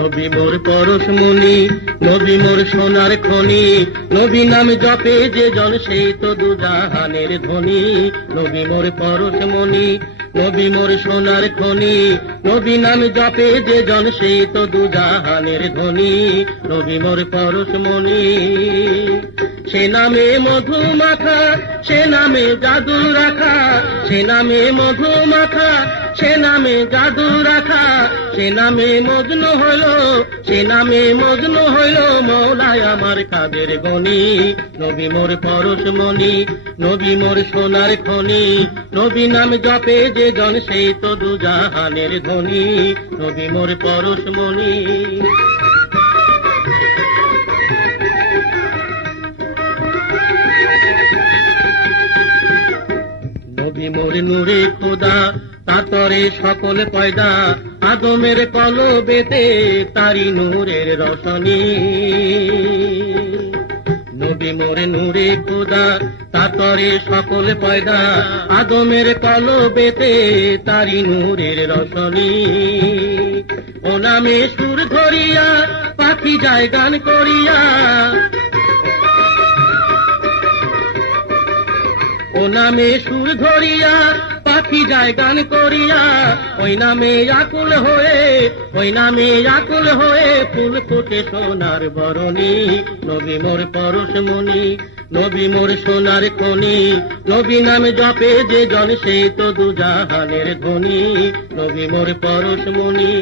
নবী মোর পরশমণি, নবী মোর সোনার খনি, নবী নাম জপে যে জন সেই তো দুজাহানের ধনী। নবী মোর পরশমণি, নবী মোর সোনার খনি, নবী নাম জপে যে জন সেই তো দুজাহানের ধনী। নবী মোর পরশমণি, সে নামে মধু মাখা, সে নামে জাদু রাখা, সে নামে মধু মাখা, সে নামে জাদু রাখা, সে নামে মজনু হইল, সে নামে মজনু হইল মৌলায় আমার কাদের গনি। নবী মোর পরশমণি, নবী মোর সোনার খনি, নবী নাম জপে যে জন সেই তো দুজাহানের ধনী। নবী মোর পরশমণি। নবী মোর নূরে খোদা, তাতরে সকল পয়দা, আদমের কলবেতে তারি নূরের রশনি। নবী মোর নূরে খোদা, তাতরে সকল পয়দা, আদমের কলবেতে তারি নূরের রশনি। ও নামে সুর ধরিয়া পাখি যায় গান করিয়া, ও নামে সুর ধরিয়া পাখি যায় গান করিয়া, ওই নামে আকুল হয়ে, ওই নামে আকুল হয়ে ফুল ফোটে সোনার বরণী। নবী মোর পরশমণি, নবী মোর সোনার খনি, নবী নাম জপে যে জন সেই তো দুজাহানের ধনী। নবী মোর পরশমণি।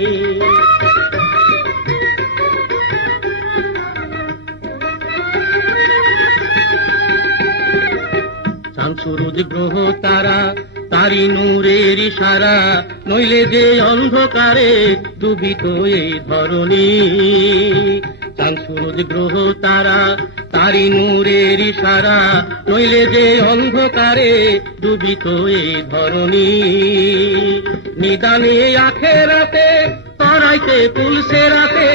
সুরুজ গ্রহ তারা, তারি নূরের ইশারা, নইলে যে অন্ধকারে ডুবিত এই ধরণী। চাঁদ সুরুজ গ্রহ তারা, তারি নূরের ইশারা, নইলে যে অন্ধকারে ডুবিত এই ধরণী। নিদানে আখেরাতে তরাইতে পুলসে রাতে,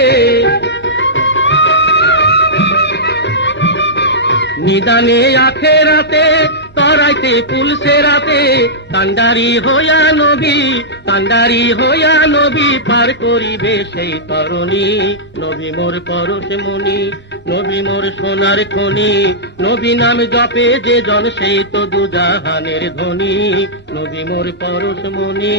নিদানে আখেরাতে তরাইতে পুলসে রাতে, কান্ডারি হইয়া নবী, কান্ডারি হইয়া নবী পার করিবে সেই তরণী। নবী মোর পরশমণি, নবী মোর সোনার খনি, নবী নাম জপে যে জন সেই তো দুজাহানের ধনী। নবী মোর পরশমণি।